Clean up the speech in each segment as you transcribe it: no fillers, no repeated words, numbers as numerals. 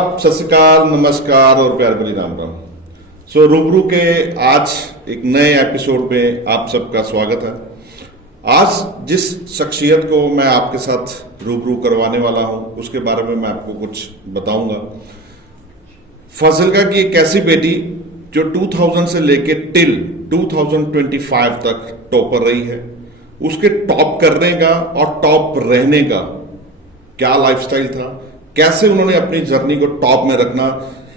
आदाब, सत श्री अकाल, नमस्कार और प्यार भरी राम राम। सो रूबरू के आज एक नए एपिसोड में आप सबका स्वागत है। आज जिस शख्सियत को मैं आपके साथ रूबरू करवाने वाला हूं उसके बारे में मैं आपको कुछ बताऊंगा। फाजिल्का की एक ऐसी बेटी जो 2000 से लेके टिल 2025 तक टॉपर रही है, उसके टॉप करने का और टॉप रहने का क्या लाइफस्टाइल था, कैसे उन्होंने अपनी जर्नी को टॉप में रखना।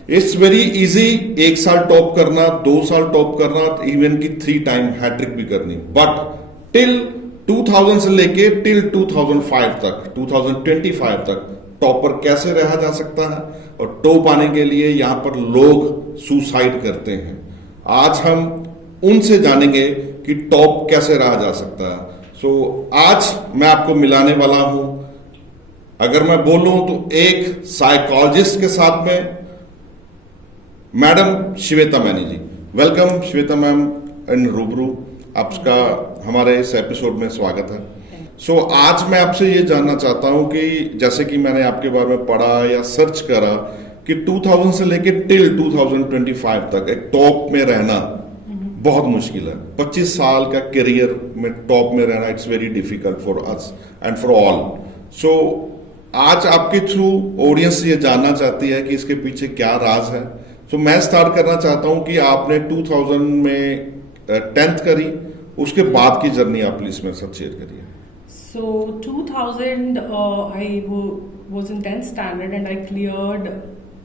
इट्स वेरी इजी, 1 साल टॉप करना, 2 साल टॉप करना, इवन की 3 टाइम हैट्रिक भी करनी। बट टिल 2000 से लेके टिल 2005 तक 2025 तक टॉपर कैसे रहा जा सकता है, और टॉप आने के लिए यहां पर लोग सुसाइड करते हैं। आज हम उनसे जानेंगे कि टॉप कैसे रहा जा सकता है। सो आज मैं आपको मिलाने वाला हूं, अगर मैं बोलूं तो एक साइकोलॉजिस्ट के साथ में, मैडम श्वेता मैनी जी। वेलकम श्वेता मैम इन रूबरू, आपका हमारे इस एपिसोड में स्वागत है। सो आज मैं आपसे ये जानना चाहता हूं कि जैसे कि मैंने आपके बारे में पढ़ा या सर्च करा कि 2000 से लेके टिल 2025 तक एक टॉप में रहना बहुत मुश्किल है। 25 साल का करियर में टॉप में रहना, it's very difficult for us and for all. So आज आपके थ्रू ऑडियंस ये जानना चाहती है कि इसके पीछे क्या राज है। तो मैं स्टार्ट करना चाहता हूं कि आपने 2000 में 10th करी, उसके बाद की जर्नी आप प्लीज मेरे साथ शेयर करिए। So 2000, I was in 10th standard and I cleared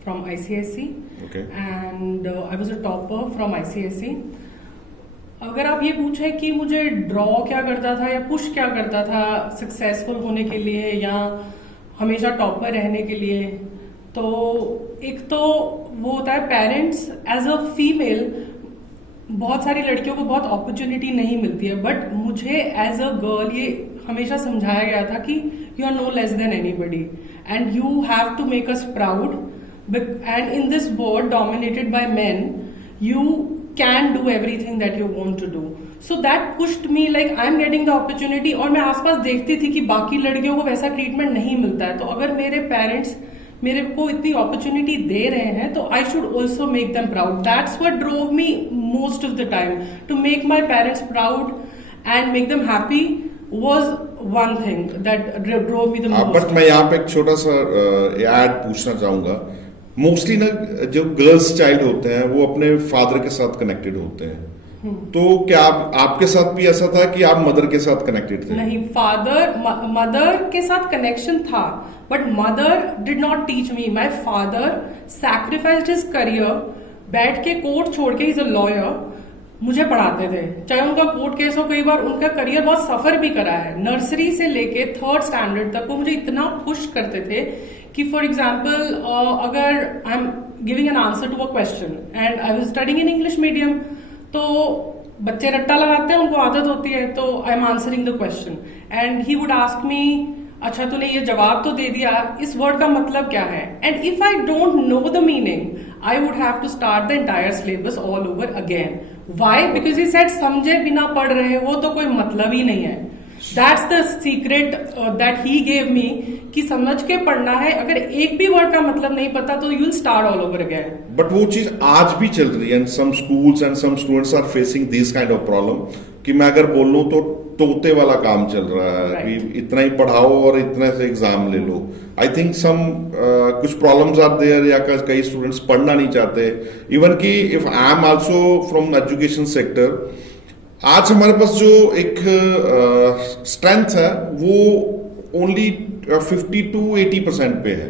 from ICSE. Okay. And I was a topper from ICSE. अगर आप ये पूछें कि मुझे ड्रॉ क्या करता था या पुश क्या करता था सक्सेसफुल होने के लिए या हमेशा टॉपर रहने के लिए, तो एक तो वो होता है पेरेंट्स। एज अ फीमेल बहुत सारी लड़कियों को बहुत अपॉर्चुनिटी नहीं मिलती है, बट मुझे एज अ गर्ल ये हमेशा समझाया गया था कि you are no less than anybody and you have to make us proud, and in this world dominated by men you can do everything that you want to do. So that pushed me, like I am getting the opportunity. और मैं आसपास देखती थी कि बाकी लड़कियों को वैसा ट्रीटमेंट नहीं मिलता है, तो अगर मेरे पेरेंट्स मेरे को इतनी अपॉर्चुनिटी दे रहे हैं तो I should also make them proud. That's what drove me most of the time, to make my parents proud and make them happy was one thing that drove me the most. But मैं यहाँ पे एक छोटा सा add पूछना चाहूंगा। Mostly ना जो गर्ल्स चाइल्ड होते हैं वो अपने फादर के साथ कनेक्टेड होते हैं, तो क्या आपके साथ भी ऐसा था कि आप मदर के साथ कनेक्टेड थे? नहीं, मदर के साथ कनेक्शन था, but mother did not teach me. My father sacrificed his career, बैठ के कोर्ट छोड़ के, इज अ लॉयर, मुझे पढ़ाते थे। चाहे उनका कोर्ट केस हो, कई बार उनका करियर बहुत सफर भी करा है। नर्सरी से लेके 3rd स्टैंडर्ड तक वो मुझे इतना पुश करते थे कि फॉर एग्जाम्पल अगर I am giving an answer to a question and I was studying in English medium, तो बच्चे रट्टा लगाते हैं, उनको आदत होती है, तो I am answering the question and he would ask me, अच्छा तूने ये जवाब तो दे दिया, इस वर्ड का मतलब क्या है? And if I don't know the meaning I would have to start the entire syllabus all over again. Why? Because he said समझे बिना पढ़ रहे हो तो कोई मतलब ही नहीं है। That's the secret that he gave me, कि समझ के पढ़ना है, अगर एक भी वर्ड का मतलब नहीं पता तो you will start all over again. But वो चीज आज भी चल रही है, and some schools and some students are facing this kind of problem कि मैं अगर बोल लूं तो तोते वाला काम चल रहा है, right. कि इतना ही पढ़ाओ और इतने से एग्जाम ले लो। आई थिंक सम कुछ प्रॉब्लम्स आर देयर, या कई स्टूडेंट्स पढ़ना नहीं चाहते। इवन कि if I am also from education sector, आज हमारे पास जो एक स्ट्रेंथ है वो ओनली 50 to 80% पे है।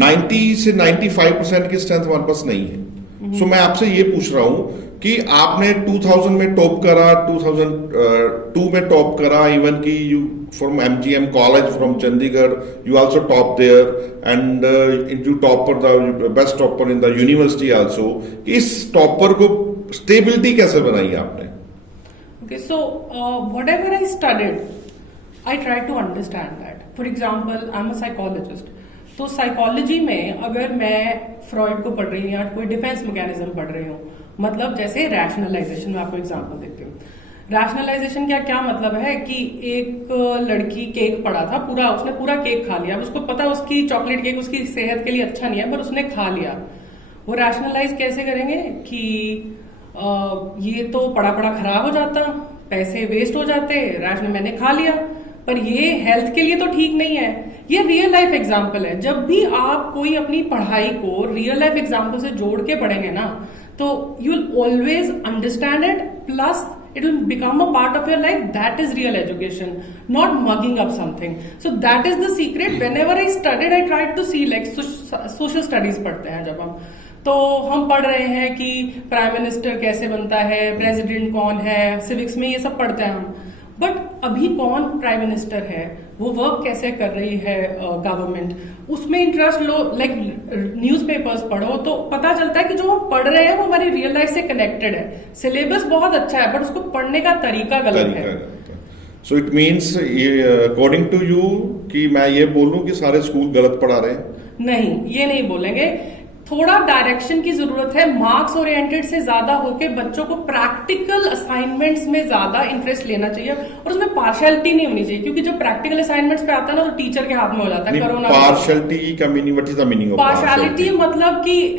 90 से 95% की स्ट्रेंथ हमारे पास नहीं है। सो मैं आपसे ये पूछ रहा हूं कि आपने 2000 में टॉप करा, 2002 में टॉप करा, इवन की you from MGM college from Chandigarh, you also top there and you topper the best topper in the university also. इस टॉपर को स्टेबिलिटी कैसे बनाई आपने? Okay, so whatever I studied, I tried to understand that. For example, I'm a psychologist. तो psychology में अगर मैं Freud को पढ़ रही हूँ या कोई डिफेंस मैकेनिज्म पढ़ रही हूँ, मतलब जैसे रैशनलाइजेशन में आपको एग्जांपल देती हूँ, रैशनलाइजेशन क्या क्या मतलब है कि एक लड़की केक पड़ा था, उसने पूरा केक खा लिया। अब उसको पता उसकी चॉकलेट केक उसकी सेहत के लिए अच्छा नहीं है, पर उसने खा लिया। वो रैशनलाइज कैसे करेंगे कि ये तो पड़ा पड़ा खराब हो जाता, पैसे वेस्ट हो जाते, रैशनल मैंने खा लिया, पर ये हेल्थ के लिए तो ठीक नहीं है। ये रियल लाइफ एग्जाम्पल है। जब भी आप कोई अपनी पढ़ाई को रियल लाइफ एग्जाम्पल से जोड़ के पढ़ेंगे ना, तो you will always understand it, plus it will become a part of your life. That is real education, not mugging up something. So that is the secret. Whenever I studied, I tried to see, like social studies पढ़ते हैं जब हम पढ़ रहे हैं कि prime minister कैसे बनता है, प्रेसिडेंट कौन है, सिविक्स में ये सब पढ़ते हैं हम। बट अभी कौन प्राइम मिनिस्टर है, वो वर्क कैसे कर रही है गवर्नमेंट, उसमें इंटरेस्ट लो, लाइक न्यूज़पेपर्स पढ़ो तो पता चलता है कि जो हम पढ़ रहे हैं वो हमारी रियल लाइफ से कनेक्टेड है। सिलेबस बहुत अच्छा है, बट उसको पढ़ने का तरीका गलत है। So it means according to you कि मैं ये बोलूं कि सारे स्कूल गलत पढ़ा रहे हैं? नहीं, ये नहीं बोलेंगे। थोड़ा डायरेक्शन की जरूरत है। मार्क्स ओरिएंटेड से ज्यादा होके बच्चों को प्रैक्टिकल असाइनमेंट्स में ज्यादा इंटरेस्ट लेना चाहिए, और उसमें पार्शियलिटी नहीं होनी चाहिए, क्योंकि जो प्रैक्टिकल असाइनमेंट्स पे आता है ना, तो टीचर के हाथ में हो जाता है। कोरोना पार्शियलिटी का meaning, what is the meaning of partiality? मतलब कि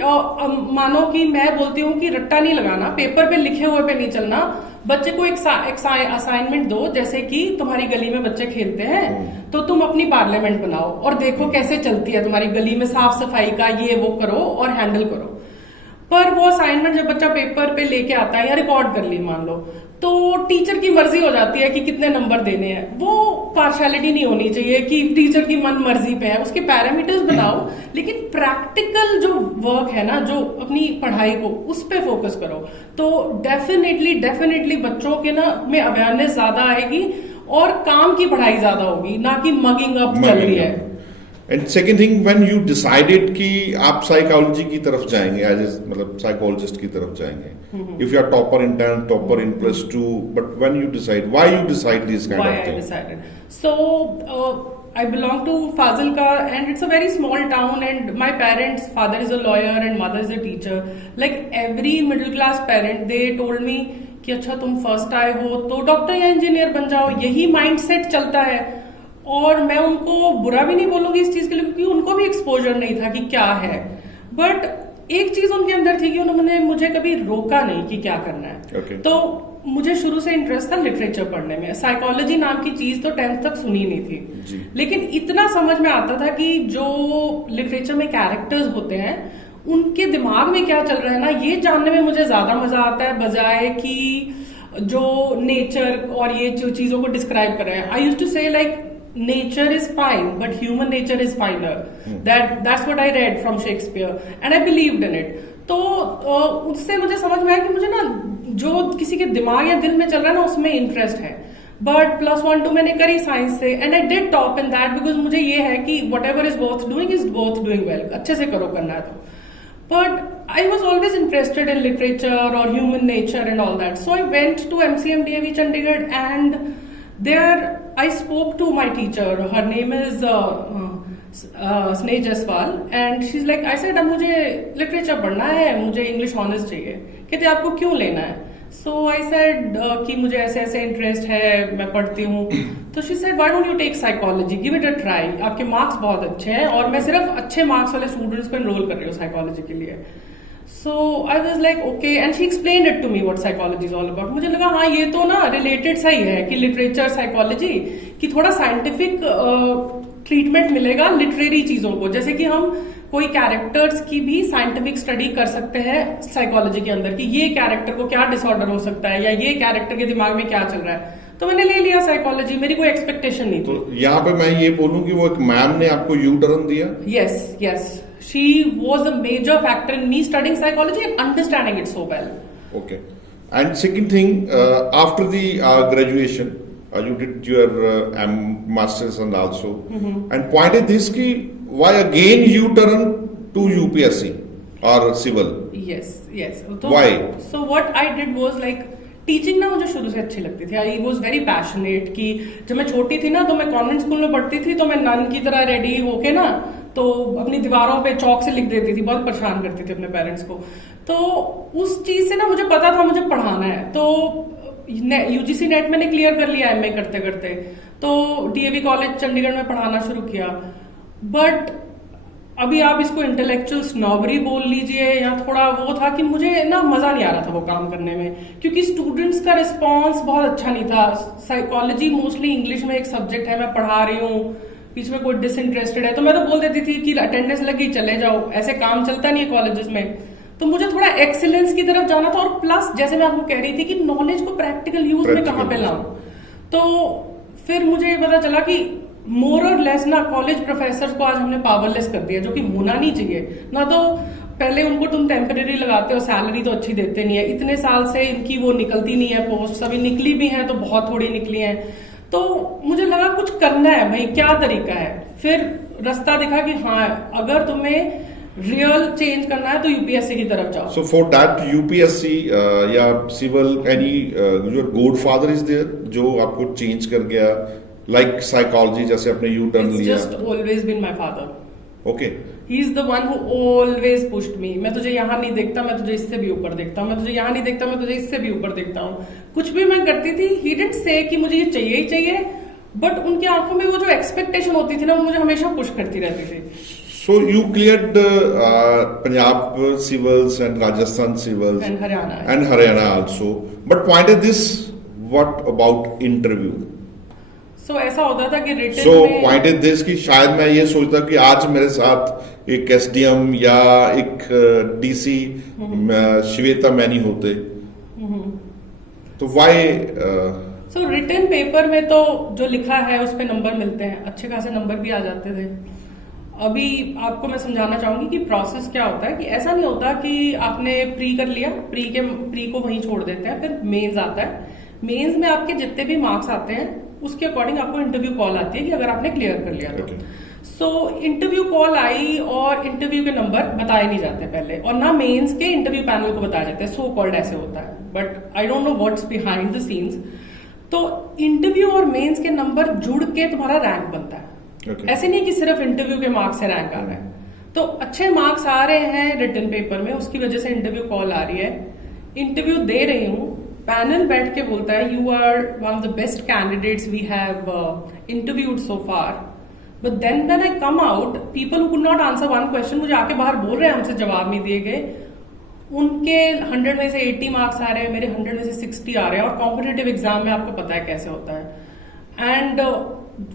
मानो कि मैं बोलती हूँ कि रट्टा नहीं लगाना, पेपर पे लिखे हुए पे नहीं चलना। बच्चे को एक असाइनमेंट दो, जैसे कि तुम्हारी गली में बच्चे खेलते हैं, तो तुम अपनी पार्लियामेंट बनाओ और देखो कैसे चलती है तुम्हारी गली में साफ सफाई का, ये वो करो और हैंडल करो। पर वो असाइनमेंट जब बच्चा पेपर पे लेके आता है या रिकॉर्ड कर ली मान लो, तो टीचर की मर्जी हो जाती है कि कितने नंबर देने हैं। वो पार्शियलिटी नहीं होनी चाहिए कि टीचर की मन मर्जी पे है, उसके पैरामीटर्स बनाओ, लेकिन प्रैक्टिकल जो वर्क है ना, जो अपनी पढ़ाई को, उस पे फोकस करो। तो डेफिनेटली बच्चों के ना में अवेयरनेस ज्यादा आएगी और काम की पढ़ाई ज्यादा होगी, ना कि मगिंग अप चल रही है। And second thing, when you decided कि आप साइकोलॉजी की तरफ जाएंगे, मतलब साइकोलॉजिस्ट की तरफ जाएंगे, if you are topper in 10th, topper in +2, but when you decide, why you decide this kind of thing? So I belong to Fazilka, and it's a very small town, and my parents, father is a lawyer and mother is a teacher. Like every middle class parent, they told me कि अच्छा तुम first आए हो तो doctor या engineer बन जाओ, यही माइंडसेट चलता है। और मैं उनको बुरा भी नहीं बोलूंगी इस चीज के लिए, क्योंकि उनको भी एक्सपोजर नहीं था कि क्या है। बट एक चीज उनके अंदर थी कि उन्होंने मुझे कभी रोका नहीं कि क्या करना है। Okay. तो मुझे शुरू से इंटरेस्ट था लिटरेचर पढ़ने में। साइकोलॉजी नाम की चीज तो 10th तक सुनी नहीं थी, लेकिन इतना समझ में आता था कि जो लिटरेचर में कैरेक्टर्स होते हैं उनके दिमाग में क्या चल रहा है ना, ये जानने में मुझे ज्यादा मजा आता है, बजाय कि जो नेचर और ये जो चीजों को डिस्क्राइब कर रहे हैं। आई यूज्ड टू से like nature is fine but human nature is finer. That's what I read from Shakespeare and I believed in it. तो उससे मुझे समझ में आया कि मुझे ना जो किसी के दिमाग या दिल में चल रहा है ना, उसमें इंटरेस्ट है। बट +1 2 मैंने करी साइंस से, and I did top in that, because मुझे ये है कि what ever is worth doing well, अच्छे से करो करना है तो। But I was always interested in literature or human nature and all that. So I went to MCMDAV Chandigarh, and there I spoke to my teacher. Her name is Sneha Jaswal, and she's like, I said, अब मुझे literature पढ़ना है, मुझे English honors चाहिए। कहते आपको क्यों लेना है? So I said कि मुझे ऐसे ऐसे इंटरेस्ट है, मैं पढ़ती हूँ। तो she said, why don't you take psychology, give it a try, आपके मार्क्स बहुत अच्छे हैं, और मैं सिर्फ अच्छे मार्क्स वाले स्टूडेंट्स को एनरोल कर रही हूँ साइकोलॉजी के लिए। So I was like okay, and she explained it to me what psychology is all about. मुझे लगा हाँ ये तो ना रिलेटेड सही है कि लिटरेचर साइकोलॉजी की थोड़ा साइंटिफिक ट्रीटमेंट मिलेगा लिटरेरी चीजों को, जैसे कि हम कोई कैरेक्टर्स की भी साइंटिफिक स्टडी कर सकते हैं साइकोलॉजी के अंदर, कि ये कैरेक्टर को क्या डिसऑर्डर हो सकता है या ये कैरेक्टर के दिमाग में क्या चल रहा है। तो मैंने ले लिया साइकोलॉजी, मेरी कोई एक्सपेक्टेशन नहीं थी। तो यहाँ पे मैं ये बोलूँ कि वो एक मैम ने आपको यू टर्न दिया? Yes. She was a major factor in me studying psychology and understanding it so well. Okay. And second thing, after the graduation, you did your masters and also. And point is this ki why again you turn to UPSC or civil? Yes. So, why? So what I did was like, teaching ना मुझे शुरू से अच्छी लगती थी। I was very passionate कि जब मैं छोटी थी ना, तो मैं कॉन्वेंट स्कूल में पढ़ती थी, तो मैं नन की तरह रेडी होके ना, तो अपनी दीवारों पे चौक से लिख देती थी, बहुत परेशान करती थी अपने पेरेंट्स को। तो उस चीज से ना मुझे पता था मुझे पढ़ाना है। तो यूजीसी नेट मैंने क्लियर कर लिया एमए करते करते, तो डीएवी कॉलेज चंडीगढ़ में पढ़ाना शुरू किया। बट अभी आप इसको इंटेलेक्चुअल स्नॉबरी बोल लीजिए या थोड़ा वो था कि मुझे ना मजा नहीं आ रहा था वो काम करने में, क्योंकि स्टूडेंट्स का रिस्पांस बहुत अच्छा नहीं था। साइकोलॉजी मोस्टली इंग्लिश में एक सब्जेक्ट है, मैं पढ़ा रही हूँ, बीच में कोई डिसइंटरेस्टेड है तो मैं तो बोल देती थी कि अटेंडेंस लगी चले जाओ, ऐसे काम चलता नहीं है कॉलेजेस में। तो मुझे थोड़ा एक्सीलेंस की तरफ जाना था, और प्लस जैसे मैं आपको कह रही थी कि नॉलेज को प्रैक्टिकल यूज में कहाँ पे लाऊं। तो फिर मुझे ये पता चला कि मोर और लेस ना कॉलेज प्रोफेसर को आज हमने पावरलेस कर दिया, जो कि होना नहीं चाहिए ना। तो पहले उनको तुम टेम्परेरी लगाते हो, सैलरी तो अच्छी देते नहीं है, इतने साल से इनकी वो निकलती नहीं है पोस्ट, अभी निकली भी है तो बहुत थोड़ी निकली है। तो मुझे लगा कुछ करना है भाई, क्या तरीका है। फिर रास्ता दिखा कि हाँ, अगर तुम्हें रियल चेंज करना है तो यूपीएससी की तरफ जाओ। सो फॉर दैट यूपीएससी या civil any your godfather is there जो आपको चेंज कर गया, लाइक साइकोलॉजी जैसे आपने यू टर्न लिया? Just always been my father. Okay, he is the one who always pushed me. मैं तुझे यहाँ नहीं देखता, मैं तुझे इससे भी ऊपर देखता हूँ, मैं तुझे यहाँ नहीं देखता, मैं तुझे इससे भी ऊपर देखता हूँ। कुछ भी मैं करती थी, ही डिडंट से कि मुझे ये चाहिए ही चाहिए, बट उनकी आंखों में वो जो एक्सपेक्टेशन होती थी ना, वो मुझे हमेशा पुश करती रहती थी। So you cleared Punjab civils and Rajasthan civils And Haryana. and Haryana also. But point is this: what about interview? So ऐसा होता था कि रिटन So में point is this कि शायद मैं ये सोचता कि आज मेरे साथ एक एसडीएम या एक डीसी श्वेता मैनी होते, तो why? सो रिटन पेपर में तो जो लिखा है उस पर नंबर मिलते हैं, अच्छे खासे नंबर भी आ जाते थे। अभी आपको मैं समझाना चाहूंगी कि प्रोसेस क्या होता है, कि ऐसा नहीं होता कि आपने प्री कर लिया, प्री को वहीं छोड़ देते हैं, फिर मेंस आता है। मेंस में आपके जितने भी मार्क्स आते हैं उसके अकॉर्डिंग आपको इंटरव्यू कॉल आती है कि अगर आपने क्लियर कर लिया तो। सो इंटरव्यू कॉल आई और इंटरव्यू के नंबर बताए नहीं जाते पहले, और ना मेंस के इंटरव्यू पैनल को बताया जाता है, सो कॉल्ड ऐसे होता है, but I don't know what's behind the scenes. तो इंटरव्यू और मेंस के नंबर जुड़ के तुम्हारा रैंक बनता है। ऐसे नहीं कि सिर्फ इंटरव्यू के मार्क्स से रैंक आ रहा है। तो अच्छे मार्क्स आ रहे हैं रिटन पेपर में, उसकी वजह से इंटरव्यू कॉल आ रही है, इंटरव्यू दे रही हूँ, पैनल बैठ के बोलता है you are one of the best candidates we have interviewed so far, but then when I come out, people who could not answer one question मुझे आके बाहर बोल रहे हैं हमसे जवाब नहीं दिए गए। उनके 100 में से 80 मार्क्स आ रहे हैं, मेरे 100 में से 60 आ रहे हैं, और कॉम्पिटिटिव एग्जाम में आपको पता है कैसे होता है। एंड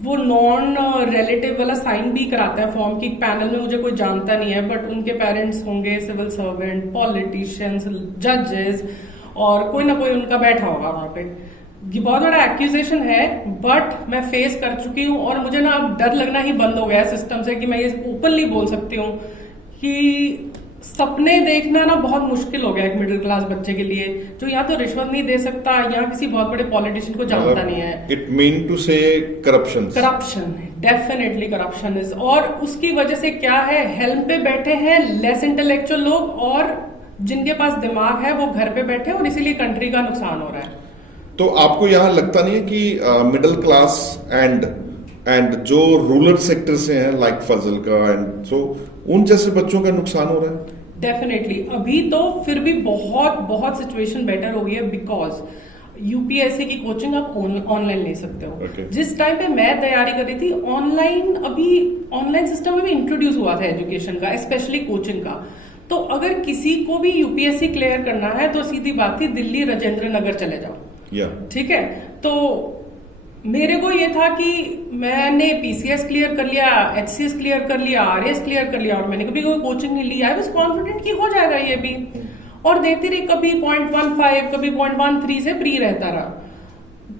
वो नॉन रिलेटिव वाला साइन भी कराता है फॉर्म की, पैनल में मुझे कोई जानता नहीं है, बट उनके पेरेंट्स होंगे सिविल सर्वेंट, पॉलिटिशियंस, जजेस, और कोई ना कोई उनका बैठा होगा वहां पे। ये बहुत बड़ा एक्यूजेशन है, बट मैं फेस कर चुकी हूँ, और मुझे ना अब डर लगना ही बंद हो गया है सिस्टम से कि मैं ये ओपनली बोल सकती हूँ कि सपने देखना ना बहुत मुश्किल हो गया एक मिडिल क्लास बच्चे के लिए, जो या तो रिश्वत नहीं दे सकता या किसी बहुत बड़े पॉलिटिशियन को जानता नहीं है। इट मीन टू से करप्शन डेफिनेटली करप्शन इज, और उसकी वजह से क्या है, हेल्म पे बैठे हैं लेस इंटेलेक्चुअल लोग, और जिनके पास दिमाग है वो घर पे बैठे, और इसीलिए कंट्री का नुकसान हो रहा है। तो आपको यहाँ लगता नहीं है कि मिडिल क्लास एंड जो रूरल सेक्टर से हैं लाइक फजल का एंड सो उन जैसे बच्चों का नुकसान हो रहा है? डेफिनेटली अभी तो फिर भी बहुत सिचुएशन बेटर हो गई है, बिकॉज यूपीएससी की कोचिंग आप ऑनलाइन ले सकते हो। Okay. जिस टाइम पे मैं तैयारी कर रही थी ऑनलाइन सिस्टम में भी इंट्रोड्यूस हुआ था एजुकेशन का, स्पेशली कोचिंग का। तो अगर किसी को भी यूपीएससी क्लियर करना है तो सीधी बात थी, दिल्ली राजेंद्र नगर चले जाओ। ठीक है, तो मेरे को ये था कि मैंने पीसीएस क्लियर कर लिया, एचसीएस क्लियर कर लिया, आरएस क्लियर कर लिया, और मैंने कभी कोई कोचिंग नहीं ली। आई वाज कॉन्फिडेंट कि हो जाएगा ये भी, और देती रही, कभी 0.15 कभी 0.13 से प्री रहता रहा।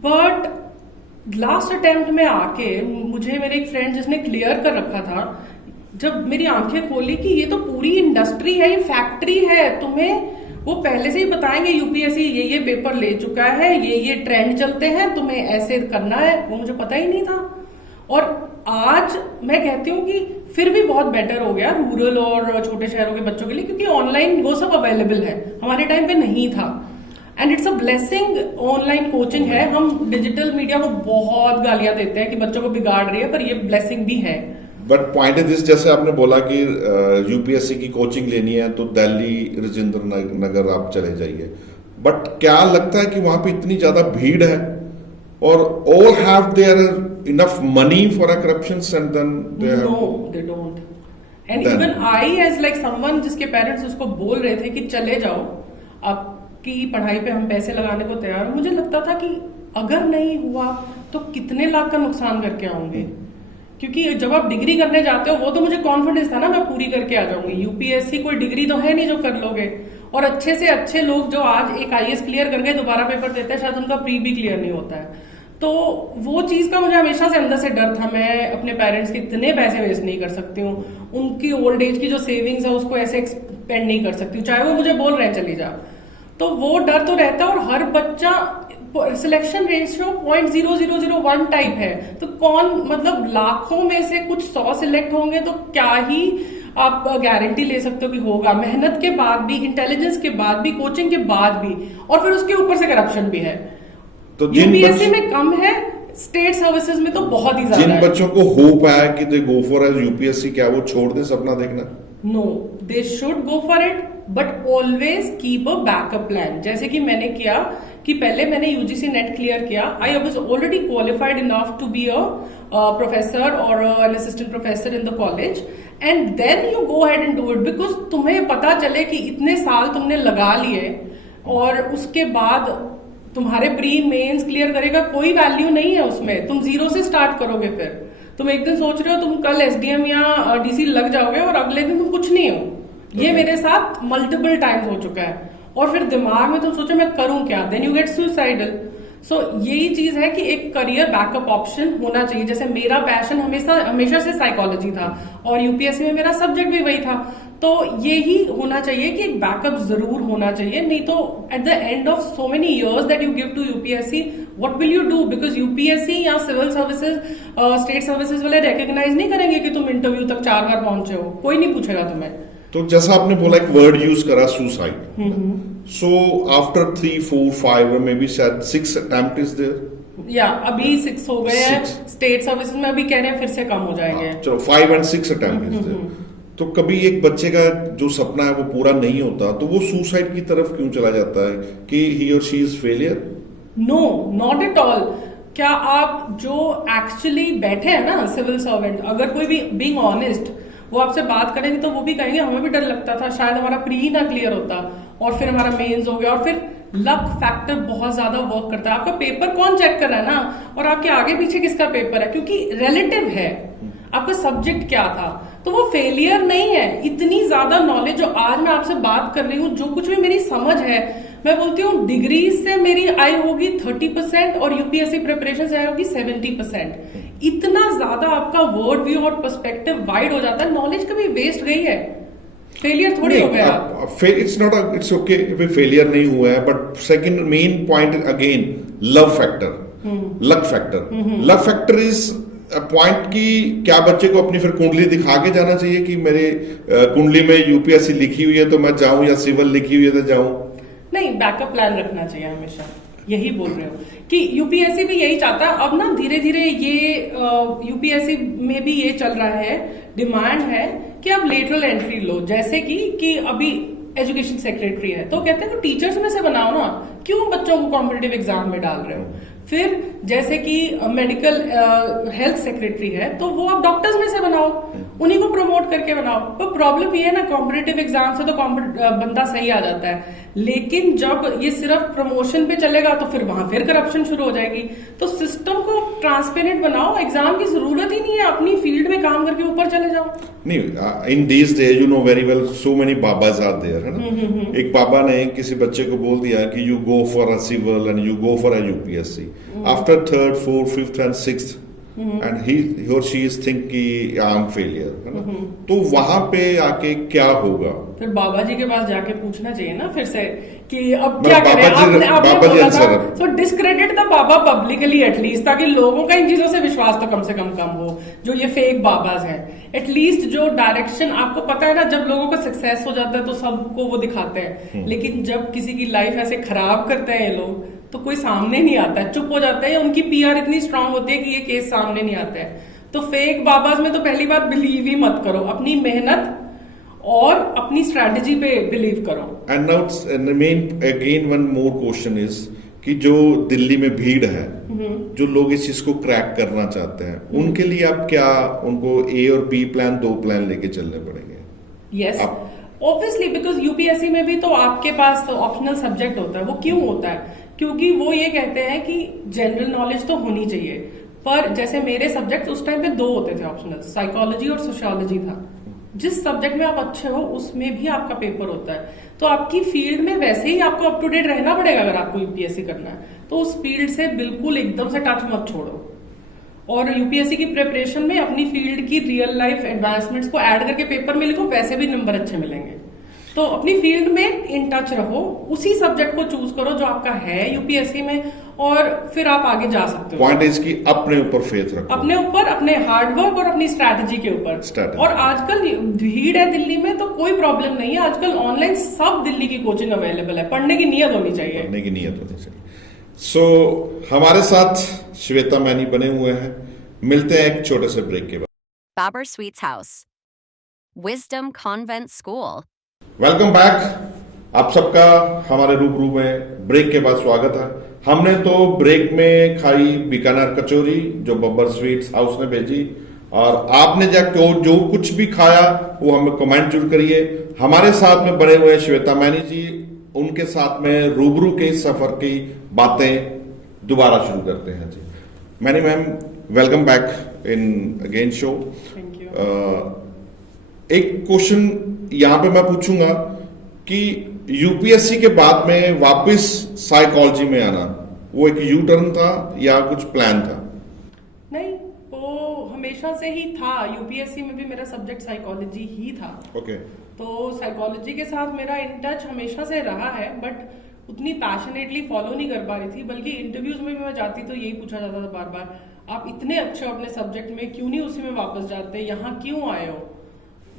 बट लास्ट अटेम्प्ट में आके मुझे मेरे एक फ्रेंड जिसने क्लियर कर रखा था, जब मेरी आंखें खोली कि ये तो पूरी इंडस्ट्री है, ये फैक्ट्री है, तुम्हें वो पहले से ही बताएंगे यूपीएससी ये पेपर ले चुका है, ये ट्रेंड चलते हैं, तुम्हें ऐसे करना है, वो मुझे पता ही नहीं था। और आज मैं कहती हूँ कि फिर भी बहुत बेटर हो गया रूरल और छोटे शहरों के बच्चों के लिए, क्योंकि ऑनलाइन वो सब अवेलेबल है, हमारे टाइम पे नहीं था। And it's a blessing, online coaching है। हम डिजिटल मीडिया को बहुत गालियां देते हैं कि बच्चों को बिगाड़ रही है, पर ये ब्लेसिंग भी है। बट पॉइंट इज दिस, जैसे आपने बोला कि यूपीएससी की कोचिंग लेनी है तो दिल्ली राजेंद्र नगर आप चले जाइए, बट क्या लगता है कि वहां पे इतनी ज्यादा भीड़ है और all have their enough money for a corruptions and then no they don't and Then- even I as like someone जिसके पेरेंट्स उसको बोल रहे थे कि चले जाओ, आपकी पढ़ाई पे हम पैसे लगाने को तैयार हैं, मुझे लगता था कि अगर नहीं हुआ तो कितने लाख का नुकसान करके आऊंगी। क्योंकि जब आप डिग्री करने जाते हो, वो तो मुझे कॉन्फिडेंस था ना मैं पूरी करके आ जाऊंगी। यूपीएससी कोई डिग्री तो है नहीं जो कर लोगे, और अच्छे से अच्छे लोग जो आज एक आईएएस क्लियर कर गए दोबारा पेपर देते हैं, शायद उनका प्री भी क्लियर नहीं होता है। तो वो चीज का मुझे हमेशा से अंदर से डर था, मैं अपने पेरेंट्स के इतने पैसे वेस्ट नहीं कर सकती हूँ, उनकी ओल्ड एज की जो सेविंग्स है उसको ऐसे एक्सपेंड नहीं कर सकती हूँ, चाहे वो मुझे बोल रहे हैं चली जा। तो वो डर तो रहता है। और हर बच्चा सिलेक्शन रेशियो 0.0001 टाइप है, तो कौन मतलब लाखों में से कुछ 100 सिलेक्ट होंगे, तो क्या ही आप गारंटी ले सकते हो कि होगा। मेहनत के बाद भी, इंटेलिजेंस के बाद भी, कोचिंग के बाद भी, और फिर उसके ऊपर से करप्शन भी है। तो यूपीएससी में कम है, स्टेट सर्विसेज में तो बहुत ही ज्यादा जिन है। बच्चों को होप है कि they go for as UPSC, क्या वो छोड़ दे सपना देखना? No, they should go for it, but always keep a backup plan. जैसे कि मैंने किया कि पहले मैंने यूजीसी नेट क्लियर किया, I was already qualified enough to be a professor और an assistant professor in the college, and then you go ahead and do it, because तुम्हें पता चले कि इतने साल तुमने लगा लिए और उसके बाद तुम्हारे प्री मेंस क्लियर करेगा कोई वैल्यू नहीं है उसमें, तुम जीरो से स्टार्ट करोगे। फिर तुम एक दिन सोच रहे हो तुम कल एसडीएम या डीसी लग जाओगे और अगले दिन तुम कुछ नहीं हो। ये मेरे साथ मल्टीपल टाइम्स हो चुका है। और फिर दिमाग में तुम सोचो मैं करूं क्या, देन यू गेट सुसाइडल। सो यही चीज है कि एक करियर बैकअप ऑप्शन होना चाहिए। जैसे मेरा पैशन हमेशा से साइकोलॉजी था और यूपीएससी में मेरा सब्जेक्ट भी वही था, तो यही होना चाहिए कि एक बैकअप जरूर होना चाहिए। नहीं तो at the end of so many years that you give to UPSC, what will you do? Because UPSC या सिविल सर्विसेज, स्टेट सर्विसेज वाले रिकॉग्नाइज नहीं करेंगे कि तुम इंटरव्यू तक 4 बार पहुंचे हो, कोई नहीं पूछेगा तुम्हें। तो जैसा आपने बोला एक वर्ड यूज करा सुसाइड, सो आफ्टर 3, 4, 5 और मे बी शायद 6 अटेम्प्ट इज देयर। या अभी 6 हो गए हैं, 6 स्टेट सर्विसेज में अभी कह रहे हैं फिर से कम हो जाएंगे। चलो 5 and 6 अटेम्प्ट इज देयर। तो कभी एक बच्चे का जो सपना है वो पूरा नहीं होता, तो वो सुसाइड की तरफ क्यों चला जाता है कि ही और she is failure? No, not at all. क्या आप जो एक्चुअली बैठे हैं ना सिविल सर्वेंट, अगर कोई भी बीइंग ऑनेस्ट वो आपसे बात करेंगे तो वो भी कहेंगे हमें भी डर लगता था, शायद हमारा प्री ही ना क्लियर होता और फिर हमारा मेंस हो गया। और फिर लक फैक्टर बहुत ज्यादा वर्क करता है। आपका पेपर कौन चेक कर रहा है ना, और आपके आगे पीछे किसका पेपर है, क्योंकि रिलेटिव है आपका सब्जेक्ट क्या था। तो वो फेलियर नहीं है। इतनी ज्यादा नॉलेज जो आज मैं आपसे बात कर रही हूँ, जो कुछ भी मेरी समझ है, मैं बोलती हूँ डिग्री से मेरी आई होगी 30% और यूपीएससी प्रिपरेशन से आई होगी 70%। इतना ज्यादा आपका वर्ड व्यू और पर्सपेक्टिव वाइड हो जाता है, नॉलेज कभी वेस्ट गई है, फेलियर थोड़ी हो गया। It's not, it's okay failure नहीं हुआ है, but second main point again love factor, luck factor. Luck factor is point की क्या बच्चे को अपनी फिर कुंडली दिखा के जाना चाहिए कि मेरे कुंडली में यूपीएससी लिखी हुई है तो मैं जाऊं, या सिविल लिखी हुई है तो जाऊं? नहीं, बैकअप प्लान रखना चाहिए हमेशा। यही बोल रहे हो कि यूपीएससी भी यही चाहता है। अब ना धीरे धीरे ये यूपीएससी में भी ये चल रहा है, डिमांड है कि आप लेटरल एंट्री लो। जैसे कि अभी एजुकेशन सेक्रेटरी है तो कहते हैं टीचर्स में से बनाओ ना, क्यों बच्चों को कॉम्पिटिटिव एग्जाम में डाल रहे हो। फिर जैसे कि मेडिकल हेल्थ सेक्रेटरी है तो वो आप डॉक्टर्स में से बनाओ, उन्हीं को प्रमोट करके बनाओ। तो प्रॉब्लम ये है ना, कॉम्पिटिटिव एग्जाम से तो बंदा सही आ जाता है, लेकिन जब ये सिर्फ प्रमोशन पे चलेगा तो फिर वहां फिर करप्शन शुरू हो जाएगी। तो सिस्टम को ट्रांसपेरेंट बनाओ, एग्जाम की जरूरत ही नहीं है, अपनी फील्ड में काम करके ऊपर चले जाओ। नहीं, in these days you know very well so many babas are there, है ना। एक बाबा ने किसी बच्चे को बोल दिया कि you go for a civil and you go for a UPSC. After 3rd, 4th, 5th and 6th and he और शी इज थिंक कि आई एम फेलियर, है ना। तो वहां पे आके क्या होगा? फिर बाबा जी के पास जाके पूछना चाहिए ना फिर से कि अब मतलब क्या करें। आपने बोला था answer. So discredit the Baba publicly at least, ताकि लोगों का इन चीजों से विश्वास तो कम से कम हो, जो ये फेक बाबाज हैं। एटलीस्ट जो डायरेक्शन आपको पता है ना, जब लोगों का सक्सेस हो जाता है तो सबको वो दिखाते हैं, लेकिन जब किसी की लाइफ ऐसे खराब करते हैं ये लोग तो कोई सामने नहीं आता है, चुप हो जाता है। उनकी पीआर इतनी स्ट्रांग होती है कि ये केस सामने नहीं आता है। तो फेक बाबाज में तो पहली बात बिलीव ही मत करो। अपनी मेहनत और अपनी स्ट्रैटेजी पे बिलीव करो। And now remain again one more question is कि जो दिल्ली में भीड़ है, जो लोग इस चीज को क्रैक करना चाहते हैं, उनके लिए आप क्या उनको ए और बी प्लान, 2 प्लान लेके चलने पड़ेंगे? यस, ऑब्वियसली, बिकॉज यूपीएससी में भी तो आपके पास ऑप्शनल सब्जेक्ट होता है। वो क्यों होता है? क्योंकि वो ये कहते हैं कि जनरल नॉलेज तो होनी चाहिए, पर जैसे मेरे सब्जेक्ट उस टाइम पे 2 होते थे ऑप्शनल, साइकोलॉजी और सोशियोलॉजी था। जिस सब्जेक्ट में आप अच्छे हो उसमें भी आपका पेपर होता है, तो आपकी फील्ड में वैसे ही आपको अप टू डेट रहना पड़ेगा अगर आपको यूपीएससी करना है। तो उस फील्ड से बिल्कुल एकदम से टच मत छोड़ो, और यूपीएससी की प्रिपरेशन में अपनी फील्ड की रियल लाइफ एडवांसमेंट्स को ऐड करके पेपर में लिखो, वैसे भी नंबर अच्छे मिलेंगे। तो अपनी फील्ड में इन टच रहो, उसी सब्जेक्ट को चूज करो जो आपका है यूपीएससी में, और फिर आप आगे जा सकते हो। पॉइंट इज कि अपने ऊपर फेथ रखो, अपने ऊपर, अपने हार्डवर्क और अपनी स्ट्रैटेजी के ऊपर। और आजकल भीड़ है दिल्ली में तो कोई प्रॉब्लम नहीं है, आजकल ऑनलाइन सब दिल्ली की कोचिंग अवेलेबल है, पढ़ने की नीयत होनी चाहिए। पढ़ने की नीयत होनी चाहिए। सो हमारे साथ श्वेता मैनी बने हुए हैं, मिलते हैं एक छोटे से ब्रेक के बाद। Babar Sweets House, Wisdom Convent School. Welcome back, आप सबका हमारे रूबरू में ब्रेक के बाद स्वागत है। हमने तो ब्रेक में खाई बीकानेर कचौरी जो बब्बर स्वीट्स हाउस ने भेजी, और आपने जो कुछ भी खाया वो हमें कमेंट जरूर करिए। हमारे साथ में बने हुए श्वेता मैनी जी, उनके साथ में रूबरू के सफर की बातें दोबारा शुरू करते हैं जी। मैनी ma'am, welcome back in again show. Thank you. एक क्वेश्चन यहां पे मैं पूछूंगा कि यूपीएससी के बाद में वापस साइकोलॉजी में आना, वो एक यू टर्न था या कुछ प्लान था? नहीं, वो हमेशा से ही था। यूपीएससी में भी मेरा सब्जेक्ट साइकोलॉजी ही था। ओके। तो साइकोलॉजी के साथ मेरा इन टच हमेशा से रहा है, बट उतनी पैशनेटली फॉलो नहीं कर पा रही थी। बल्कि इंटरव्यूज में भी मैं जाती तो यही पूछा जाता था बार बार, आप इतने अच्छे हो अपने सब्जेक्ट में, क्यों नहीं उसी में वापस जाते, यहाँ क्यों आए हो?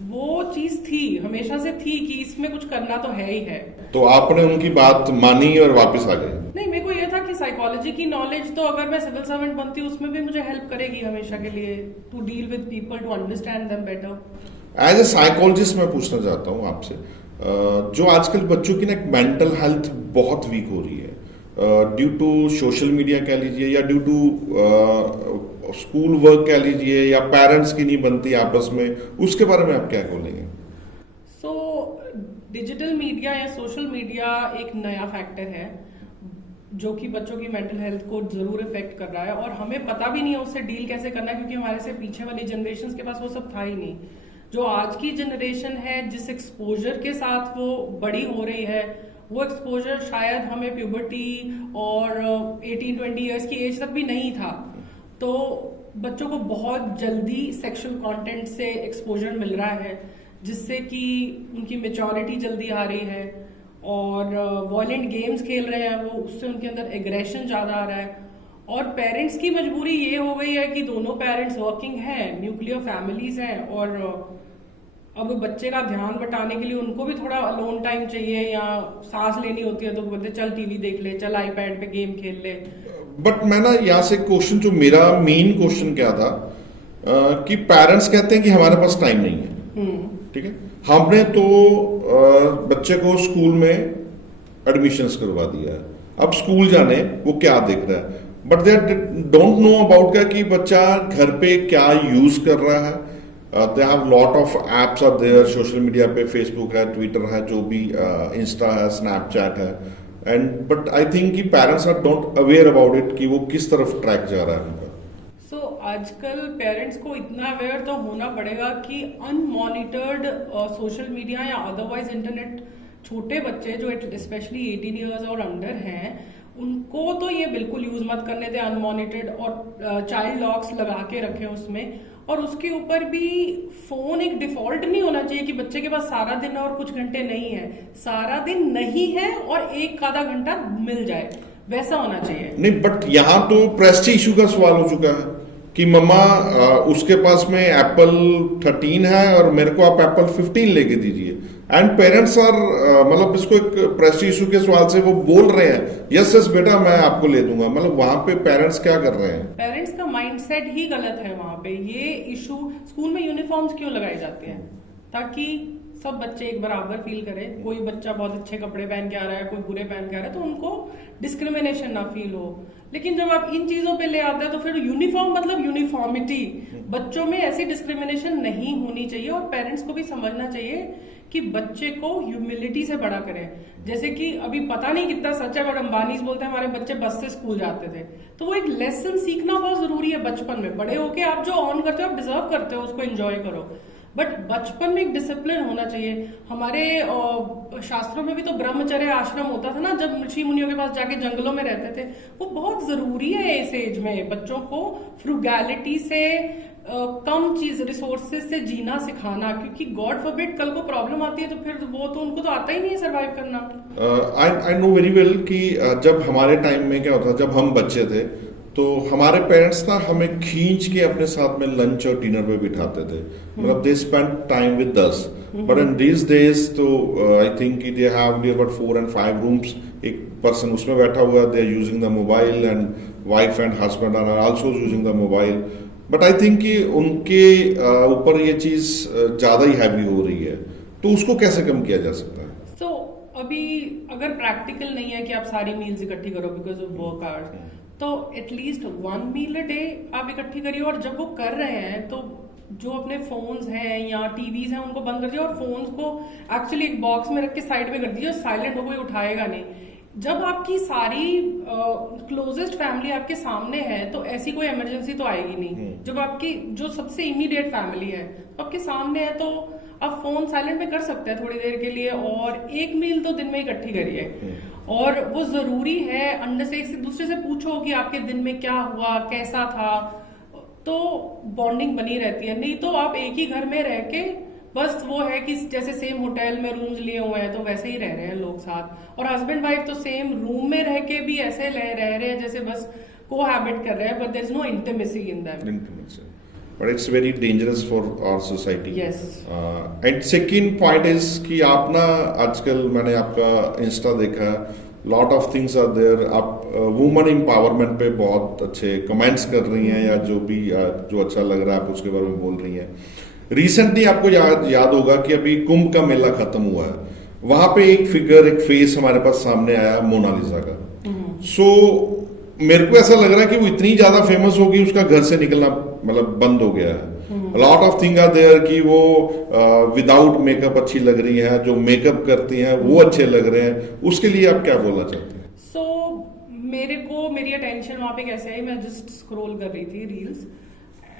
वो चीज थी, हमेशा से थी कि इसमें कुछ करना तो है ही है। तो आपने उनकी बात मानी और वापस आ गए? नहीं, मेरे को ये था कि साइकोलॉजी की नॉलेज तो अगर मैं सिविल सर्वेंट बनती हूँ उसमें भी मुझे हेल्प करेगी हमेशा के लिए, to deal with people, to understand them better. As a psychologist मैं पूछना चाहता हूँ आपसे, जो आजकल बच्चों की ना मेंटल हेल्थ बहुत वीक हो रही है, ड्यू टू सोशल मीडिया कह लीजिए, या ड्यू टू स्कूल वर्क कह लीजिए, या पेरेंट्स की नहीं बनती आपस में, उसके बारे में आप क्या बोलेंगे? सो डिजिटल मीडिया या सोशल मीडिया एक नया फैक्टर है जो कि बच्चों की मेंटल हेल्थ को जरूर इफेक्ट कर रहा है, और हमें पता भी नहीं है उससे डील कैसे करना है, क्योंकि हमारे से पीछे वाली जनरेशन के पास वो सब था ही नहीं। जो आज की जनरेशन है, जिस एक्सपोजर के साथ वो बड़ी हो रही है, वो एक्सपोजर शायद हमें प्यूबर्टी और 18-20 ईयर्स की एज तक भी नहीं था। तो बच्चों को बहुत जल्दी सेक्सुअल कंटेंट से एक्सपोजर मिल रहा है, जिससे कि उनकी मेच्योरिटी जल्दी आ रही है, और वॉयलेंट गेम्स खेल रहे हैं वो, उससे उनके अंदर एग्रेशन ज्यादा आ रहा है। और पेरेंट्स की मजबूरी ये हो गई है कि दोनों पेरेंट्स वर्किंग हैं, न्यूक्लियर फैमिलीज हैं, और अब बच्चे का ध्यान बटाने के लिए उनको भी थोड़ा अलोन टाइम चाहिए, या सांस लेनी होती है तो बोलते चल टीवी देख ले, चल आईपैड पे गेम खेल ले। बट मैं ना यहाँ से क्वेश्चन, जो मेरा मेन क्वेश्चन क्या था, कि पेरेंट्स कहते हैं कि हमारे पास टाइम नहीं है, ठीक है, हमने तो बच्चे को स्कूल में एडमिशंस करवा दिया है, अब स्कूल जाने वो क्या देख रहा है, but they don't know about क्या कि बच्चा घर पे क्या यूज कर रहा है। They have lot of apps are there, social media पे फेसबुक है, ट्विटर है, जो भी इंस्टा है, स्नैपचैट है, एंड बट आई थिंक कि parents are don't aware about it कि वो किस तरफ ट्रैक जा रहा है उनका। सो आजकल पेरेंट्स को इतना अवेयर तो होना पड़ेगा कि अनमॉनिटर्ड सोशल मीडिया या अदरवाइज इंटरनेट, छोटे बच्चे जो स्पेशली 18 ईयर्स और अंडर हैं, उनको तो ये बिल्कुल यूज मत करने दें अनमॉनिटर्ड, और चाइल्ड लॉक्स लगा के रखें उसमें। और उसके ऊपर भी फोन एक डिफॉल्ट नहीं होना चाहिए कि बच्चे के पास सारा दिन और कुछ घंटे नहीं है, सारा दिन नहीं है और एक आधा घंटा मिल जाए, वैसा होना चाहिए। नहीं, बट यहाँ तो प्रेस्टीज इशू का सवाल हो चुका है कि मम्मा उसके पास में एप्पल 13 है और मेरे को आप एप्पल 15 लेके दीजिए, एंड पेरेंट्स आर मतलब इसको एक प्रेस्टीज इशू के सवाल से वो बोल रहे हैं यस यस बेटा मैं आपको ले दूंगा। मतलब वहां पे पेरेंट्स क्या कर रहे हैं? पेरेंट्स का माइंडसेट ही गलत है वहां पे। ये इशू, स्कूल में यूनिफॉर्म्स क्यों लगाए जाते हैं? ताकि सब बच्चे एक बराबर फील करें, कोई बच्चा बहुत अच्छे कपड़े पहन के आ रहा है, कोई बुरे पहन के आ रहा है, तो उनको डिस्क्रिमिनेशन ना फील हो। लेकिन जब आप इन चीजों पे ले आते हैं तो फिर यूनिफॉर्म मतलब यूनिफॉर्मिटी, बच्चों में ऐसी डिस्क्रिमिनेशन नहीं होनी चाहिए। और पेरेंट्स को भी समझना चाहिए कि बच्चे को ह्यूमिलिटी से बड़ा करें। जैसे कि अभी पता नहीं कितना सच है, बट अंबानीज बोलते हैं हमारे बच्चे बस से स्कूल जाते थे, तो वो एक लेसन सीखना बहुत जरूरी है बचपन में। बड़े होके आप जो ऑन करते हो आप डिजर्व करते हो, उसको एंजॉय करो, बट बचपन में एक डिसिप्लिन होना चाहिए। हमारे शास्त्रों में भी तो ब्रह्मचर्य आश्रम होता था ना, जब ऋषि मुनियों के पास जाके जंगलों में रहते थे। वो बहुत जरूरी है इस एज में बच्चों को फ्रुगैलिटी से, कम चीज रिसोर्सेज से जीना सिखाना, क्योंकि गॉड फॉरबिड कल को प्रॉब्लम आती है तो फिर वो तो उनको तो आता ही नहीं है सर्वाइव करना। आई नो वेरी वेल कि जब हमारे टाइम में क्या होता, जब हम बच्चे थे तो हमारे पेरेंट्स ना हमें खींच के अपने साथ में लंच और डिनर पे बिठाते थे, मतलब they spend time with us. But in these days तो I think they have near about 4 and 5 rooms, एक पर्सन उसमें बैठा हुआ है, they are using the mobile and wife and husband are also using the mobile. But I think कि उनके ऊपर ये चीज ज्यादा ही हैवी हो रही है, तो उसको कैसे कम किया जा सकता है? तो अभी अगर प्रैक्टिकल नहीं है कि आप सारी मील्स इकट्ठी करो बिकॉज ऑफ वर्क आवर्स, तो एटलीस्ट 1 meal a day आप इकट्ठी करिए। और जब वो कर रहे हैं तो जो अपने फोन्स हैं या टीवीज हैं उनको बंद कर दिए, और फोन्स को एक्चुअली एक बॉक्स में रख के साइड में कर दीजिए, साइलेंट हो, कोई उठाएगा नहीं। जब आपकी सारी क्लोजेस्ट फैमिली आपके सामने है तो ऐसी कोई इमरजेंसी तो आएगी नहीं। जब आपकी जो सबसे इमीडिएट फैमिली है तो आपके सामने है, तो आप फोन साइलेंट में कर सकते हैं थोड़ी देर के लिए, और एक मील तो दिन में इकट्ठी करिए। और वो जरूरी है अंडर से एक दूसरे से पूछो कि आपके दिन में क्या हुआ, कैसा था, तो बॉन्डिंग बनी रहती है। नहीं तो आप एक ही घर में रह के बस वो है कि जैसे सेम होटल में रूम्स लिए हुए हैं तो वैसे ही रह रहे हैं लोग साथ, और हस्बैंड वाइफ तो सेम रूम में रह के भी ऐसे रह रहे हैं जैसे बस कोहैबिट कर रहे हैं, but there is no intimacy in them. But it's very dangerous for our society. Yes. And second point is कि आप ना आजकल मैंने आपका इंस्टा देखा, lot of things are there, आप वुमन एम्पावरमेंट पे बहुत अच्छे कमेंट्स कर रही हैं, या जो भी जो अच्छा लग रहा है आप उसके बारे में बोल रही हैं। रिसेंटली आपको याद होगा कि अभी कुंभ का मेला खत्म हुआ है, वहां पे एक फिगर, एक फेस हमारे पास सामने आया मोनालिसा का। सो मेरे को ऐसा लग रहा है कि वो इतनी ज्यादा फेमस होगी उसका घर से निकलना मतलब बंद हो गया है। Lot of thing are there कि वो विदाउट मेकअप अच्छी लग रही है, जो मेकअप करती हैं वो अच्छे लग रहे हैं, उसके लिए आप क्या बोलना चाहते हैं? सो मेरे को मेरी अटेंशन वहां पे कैसे आई, मैं जस्ट स्क्रॉल कर रही थी रील्स,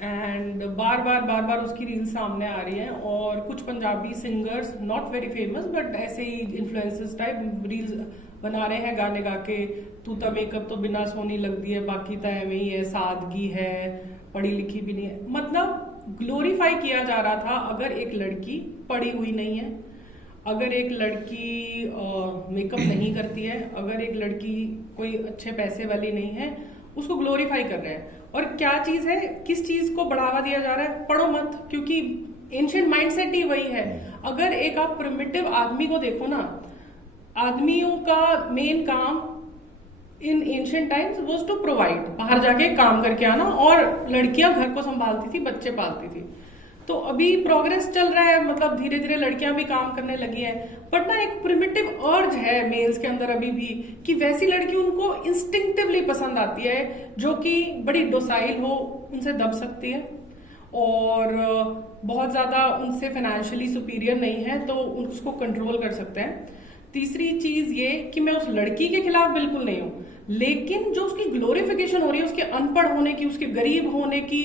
एंड बार बार उसकी रील्स सामने आ रही हैं, और कुछ Punjabi singers not very famous but ऐसे ही इन्फ्लुएंसर्स टाइप रील्स बना रहे हैं गाने गा के, तू तो मेकअप तो बिना सोनी लगती है, बाकी तो एवं ही है, सादगी है, पढ़ी लिखी भी नहीं है। मतलब ग्लोरीफाई किया जा रहा था। अगर एक लड़की पढ़ी हुई नहीं है, अगर एक लड़की मेकअप नहीं करती है, अगर एक लड़की कोई अच्छे पैसे वाली नहीं है, उसको ग्लोरीफाई कर रहे हैं। और क्या चीज है, किस चीज को बढ़ावा दिया जा रहा है? पढ़ो मत, क्योंकि एंशिएंट माइंडसेट ही वही है। अगर एक आप प्रिमिटिव आदमी को देखो ना, आदमियों का मेन काम in ancient times was to provide, बाहर जाके काम करके आना, और लड़कियां घर को संभालती थी, बच्चे पालती थी। तो अभी प्रोग्रेस चल रहा है, मतलब धीरे धीरे लड़कियां भी काम करने लगी है, बट ना एक प्रिमिटिव अर्ज है मेल्स के अंदर अभी भी कि वैसी लड़की उनको इंस्टिंक्टिवली पसंद आती है जो कि बड़ी डोसाइल हो, उनसे दब सकती है, और बहुत ज्यादा उनसे फाइनेंशियली सुपीरियर नहीं है तो उसको कंट्रोल कर सकते हैं। तीसरी चीज ये कि मैं उस लड़की के खिलाफ बिल्कुल नहीं हूं, लेकिन जो उसकी ग्लोरिफिकेशन हो रही है उसके अनपढ़ होने की, उसके गरीब होने की,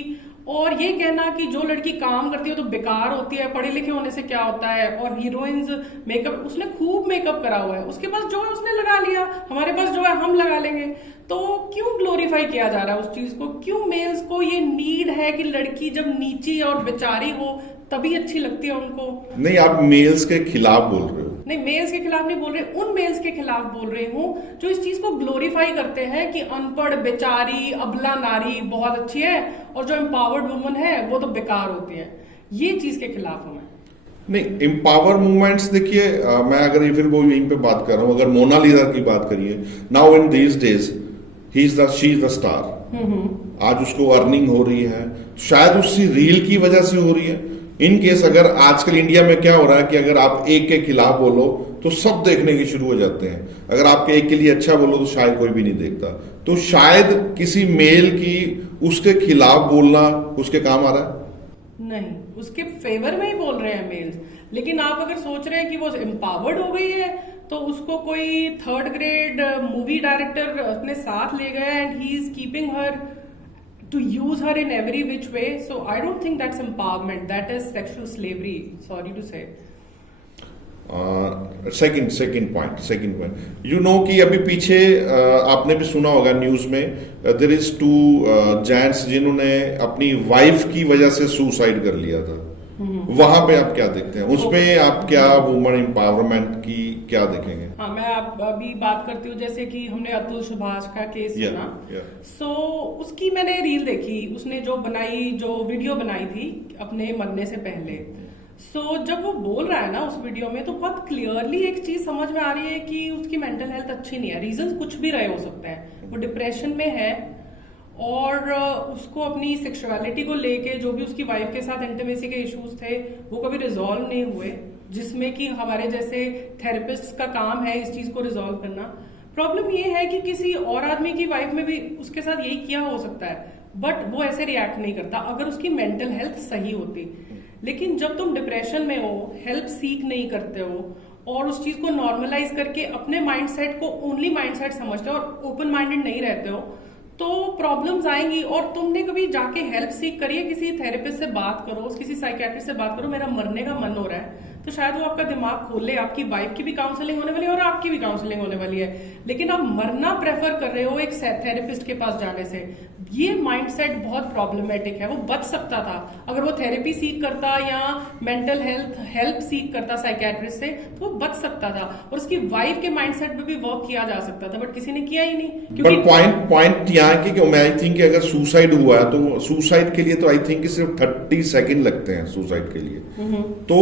और ये कहना कि जो लड़की काम करती है तो बेकार होती है, पढ़े लिखे होने से क्या होता है, और हीरोइंस मेकअप, उसने खूब मेकअप करा हुआ है, उसके पास जो है उसने लगा लिया, हमारे पास जो है हम लगा लेंगे। तो क्यों ग्लोरीफाई किया जा रहा है उस चीज को? क्यों मेल्स को ये नीड है कि लड़की जब नीची और बेचारी हो तभी अच्छी लगती है उनको? नहीं, आप मेल्स के खिलाफ बोल रहे हो? नहीं, मेल्स के खिलाफ नहीं बोल रहे, उन मेल्स के खिलाफ बोल रही हूँ जो इस चीज को ग्लोरीफाई करते हैं कि अनपढ़, बेचारी, अबला नारी बहुत अच्छी है, और जो एम्पावर्ड वुमन है वो तो बेकार होती है। ये चीज के खिलाफ हूं मैं। नहीं, एम्पावर मूवमेंट्स देखिए, मैं अगर ये फिर वो यहीं पे बात कर रहा हूँ, अगर मोनालिसा की बात करिए, now in these days she is the star, आज उसको अर्निंग हो रही है, शायद उसी रील की वजह से हो रही है, इन केस अगर आजकल इंडिया में क्या हो रहा है कि अगर आप एक के खिलाफ बोलो तो सब देखने की शुरू हो जाते हैं, अगर आपके एक के लिए अच्छा बोलो तो शायद कोई भी नहीं देखता। तो शायद किसी मेल की उसके खिलाफ बोलना उसके काम आ रहा है। नहीं, उसके फेवर में ही बोल रहे हैं मेल्स। लेकिन आप अगर सोच रहे हैं कि वो एम्पावर्ड हो गई है तो उसको कोई 3rd ग्रेड मूवी डायरेक्टर अपने साथ ले गया and he is keeping her to use her in every which way, so I don't think that's empowerment, that is sexual slavery, sorry to say. Second point you know कि अभी पीछे आपने भी सुना होगा न्यूज में, देयर इज 2 जेंट्स जिन्होंने अपनी वाइफ की वजह से सुसाइड कर लिया था। वहां पे आप क्या देखते हैं, उसमें आप क्या वुमन एम्पावरमेंट की क्या देखेंगे? हाँ, मैं आप अभी बात करती हूँ, जैसे कि हमने अतुल सुभाष का केस सुना। सो उसकी मैंने रील देखी, उसने जो वीडियो बनाई थी अपने मरने से पहले। जब वो बोल रहा है ना उस वीडियो में, तो बहुत क्लियरली एक चीज समझ में आ रही है कि उसकी मेंटल हेल्थ अच्छी नहीं है। रीजंस कुछ भी रहे हो सकते हैं, वो डिप्रेशन में है और उसको अपनी सेक्सुअलिटी को लेके जो भी उसकी वाइफ के साथ इंटीमेसी के इश्यूज थे वो कभी रिजॉल्व नहीं हुए, जिसमें कि हमारे जैसे थेरेपिस्ट का काम है इस चीज को रिजॉल्व करना। प्रॉब्लम ये है कि किसी और आदमी की वाइफ में भी उसके साथ यही किया हो सकता है, बट वो ऐसे रिएक्ट नहीं करता अगर उसकी मेंटल हेल्थ सही होती। लेकिन जब तुम डिप्रेशन में हो, हेल्प सीख नहीं करते हो और उस चीज को नॉर्मलाइज करके अपने माइंडसेट को ओनली माइंडसेट समझते हो और ओपन माइंडेड नहीं रहते हो, तो प्रॉब्लम्स आएंगी। और तुमने कभी जाके हेल्प सीख करिए, किसी थेरेपिस्ट से बात करो, किसी साइकियाट्रिस्ट से बात करो, मेरा मरने का मन हो रहा है, तो शायद वो आपका दिमाग खोले। आपकी वाइफ की भी काउंसलिंग होने वाली है और आपकी भी काउंसलिंग होने वाली है, लेकिन आप मरना प्रेफर कर रहे हो एक थेरेपिस्ट के पास जाने से। ये माइंडसेट बहुत प्रॉब्लमेटिक है। वो बच सकता था अगर वो थेरेपी सीख करता या मेंटल हेल्प सीख करता साइकियाट्रिस्ट से, तो वो बच सकता था और उसकी वाइफ के माइंडसेट पे भी वर्क किया जा सकता था, बट किसी ने किया ही नहीं। क्योंकि पॉइंट यहाँ की कि मैं आई थिंक अगर सुसाइड हुआ है तो सुसाइड के लिए तो आई थिंक सिर्फ 30 सेकंड लगते हैं सुसाइड के लिए। तो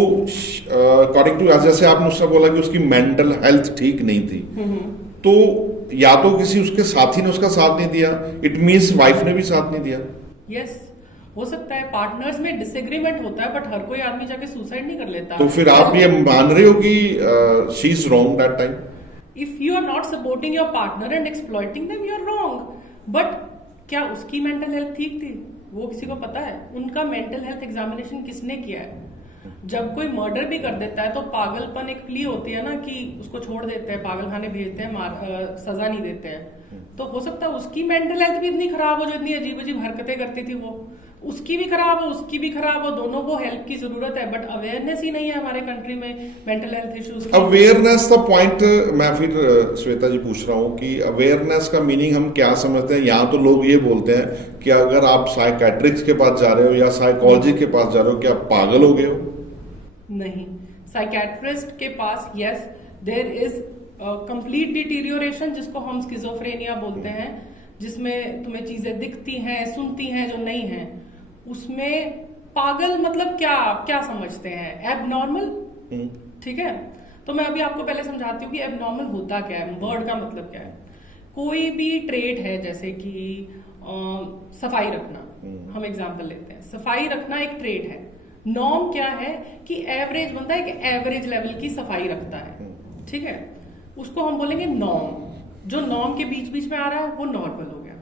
अकॉर्डिंग टू जैसे आपने उसने बोला कि उसकी मेंटल हेल्थ ठीक नहीं थी, तो या तो किसी उसके साथी ने उसका साथ नहीं दिया, इट मींस वाइफ ने भी साथ नहीं दिया। यस, हो सकता है पार्टनर्स में डिसएग्रीमेंट होता है, बट हर कोई आदमी जाके सुसाइड नहीं कर लेता। तो फिर आप ये मान रहे हो कि she is wrong that time? If you are not supporting your partner and exploiting them, you are wrong. But क्या उसकी मेंटल हेल्थ ठीक थी? वो किसी को पता है? उनका मेंटल हेल्थ एग्जामिनेशन किसने किया है? जब कोई मर्डर भी कर देता है तो पागलपन एक प्ली होती है ना कि उसको छोड़ देते हैं, पागल खाने भेजते हैं, सजा नहीं देते हैं। तो हो सकता है उसकी मेंटल हेल्थ भी इतनी खराब हो जो इतनी अजीब अजीब हरकतें करती थी, वो उसकी भी खराब हो, उसकी भी खराब हो, दोनों को हेल्प की जरूरत है, बट अवेयरनेस ही नहीं है हमारे कंट्री में मेंटल हेल्थ इश्यूज की। अवेयरनेस का पॉइंट मैं फिर श्वेता जी पूछ रहा हूँ कि अवेयरनेस का मीनिंग हम क्या समझते हैं? यहाँ तो लोग ये बोलते हैं कि अगर आप साइकियाट्रिस्ट के पास जा रहे हो या साइकोलॉजी के पास जा रहे हो, क्या आप पागल हो गए हो? नहीं, साइकियाट्रिस्ट के पास yes there is complete deterioration, जिसको हम स्किज़ोफ्रेनिया बोलते हैं, जिसमें तुम्हें चीजें दिखती हैं, सुनती हैं जो नहीं हैं। उसमें पागल मतलब क्या समझते हैं? एबनॉर्मल, ठीक है? तो मैं अभी आपको पहले समझाती हूँ कि एबनॉर्मल होता क्या है, वर्ड का मतलब क्या है। कोई भी ट्रेट है, जैसे कि सफाई रखना, हम एग्जाम्पल लेते हैं, सफाई रखना एक ट्रेट है। नॉर्म क्या है कि एवरेज बंदा एक एवरेज लेवल की सफाई रखता है, ठीक है? उसको हम बोलेंगे नॉर्म। जो नॉर्म के बीच बीच में आ रहा है वो नॉर्मल हो गया।